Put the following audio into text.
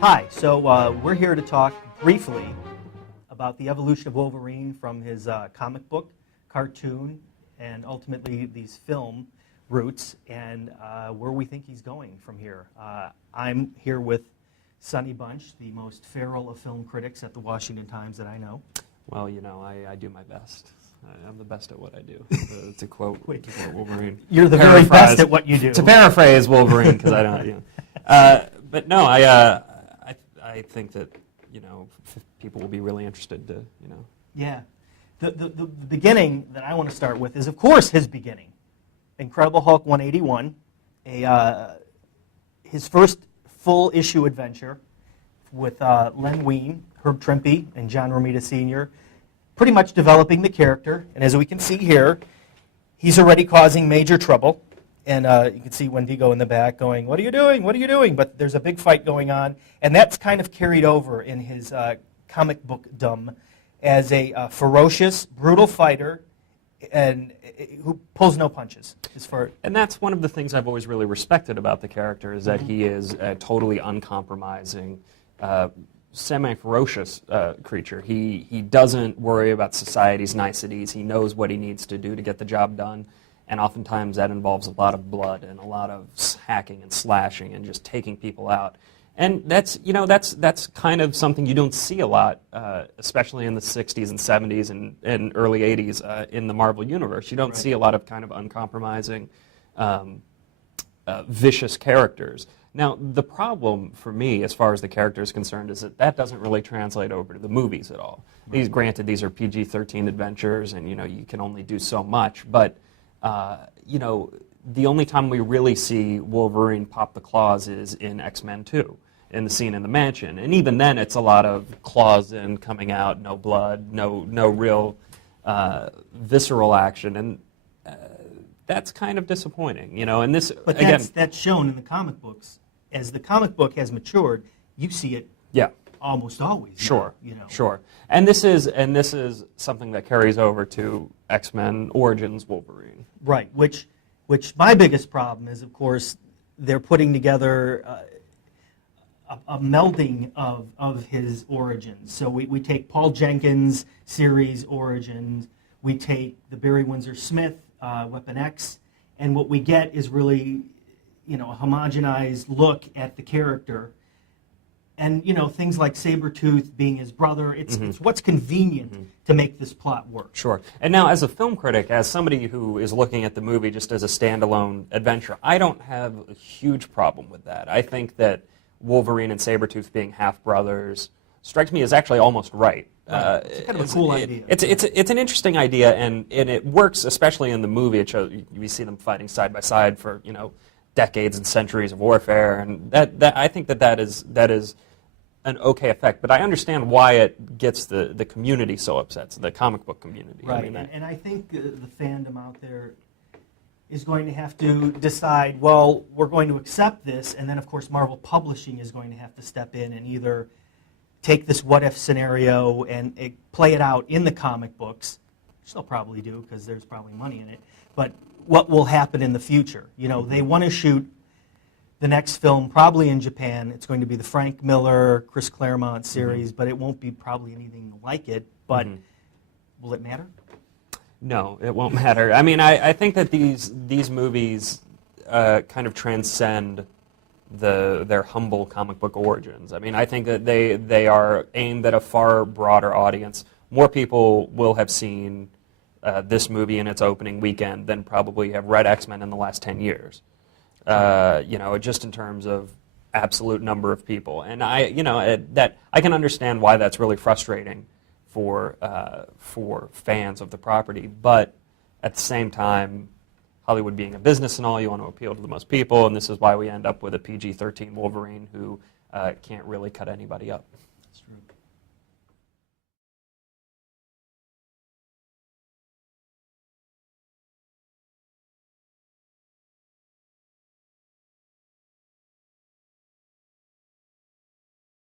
Hi, so we're here to talk briefly about the evolution of Wolverine from his comic book, cartoon, and ultimately these film roots, and where we think he's going from here. I'm here with Sonny Bunch, the most feral of film critics at the Washington Times that I know. Well, you know, I do my best. I'm the best at what I do, to quote Wolverine. You're the very best at what you do. To paraphrase Wolverine, because I don't, you know. But no, I think that, you know, people will be really interested to, you know. Yeah. The beginning that I want to start with is, of course, his beginning. Incredible Hulk 181, his first full-issue adventure with Len Wein, Herb Trimpe, and John Romita Sr., pretty much developing the character. And as we can see here, he's already causing major trouble. And you can see Wendigo in the back going, "What are you doing? What are you doing?" But there's a big fight going on. And that's kind of carried over in his comic book-dom as a ferocious, brutal fighter and who pulls no punches. And that's one of the things I've always really respected about the character, is that he is a totally uncompromising, semi-ferocious creature. He doesn't worry about society's niceties. He knows what he needs to do to get the job done. And oftentimes that involves a lot of blood and a lot of hacking and slashing and just taking people out. And that's kind of something you don't see a lot, especially in the 60s and 70s and early 80s in the Marvel Universe. You don't see a lot of kind of uncompromising, vicious characters. Now, the problem for me, as far as the character is concerned, is that doesn't really translate over to the movies at all. Granted, these are PG-13 adventures, and you can only do so much, but the only time we really see Wolverine pop the claws is in X-Men 2, in the scene in the mansion. And even then, it's a lot of claws in, coming out, no blood, no real visceral action. And that's kind of disappointing, And this, but again, that's shown in the comic books. As the comic book has matured, you see it almost always. Sure. Sure. And this is something that carries over to X-Men Origins Wolverine. Right, which my biggest problem is, of course, they're putting together a melding of his origins. So we take Paul Jenkins' series Origins, we take the Barry Windsor Smith Weapon X, and what we get is really, a homogenized look at the character. And, things like Sabretooth being his brother, it's what's convenient to make this plot work. Sure. And now, as a film critic, as somebody who is looking at the movie just as a standalone adventure, I don't have a huge problem with that. I think that Wolverine and Sabretooth being half-brothers strikes me as actually almost right. It's kind of a cool idea. It's an interesting idea, and it works, especially in the movie. It shows, we see them fighting side by side for, decades and centuries of warfare, and that I think that is an okay effect, but I understand why it gets the community so upset, the comic book community. Right, and I think the fandom out there is going to have to decide, well, we're going to accept this, and then, of course, Marvel Publishing is going to have to step in and either take this what-if scenario and play it out in the comic books, which they'll probably do because there's probably money in it, but what will happen in the future? They want to shoot the next film probably in Japan. It's going to be the Frank Miller, Chris Claremont series, but it won't be probably anything like it. But will it matter? No, it won't matter. I mean, I think that these movies kind of transcend their humble comic book origins. I mean, I think that they are aimed at a far broader audience. More people will have seen this movie in its opening weekend than probably have read X-Men in the last 10 years. Just in terms of absolute number of people, and that I can understand why that's really frustrating for fans of the property. But at the same time, Hollywood being a business and all, you want to appeal to the most people, and this is why we end up with a PG-13 Wolverine who can't really cut anybody up. That's true.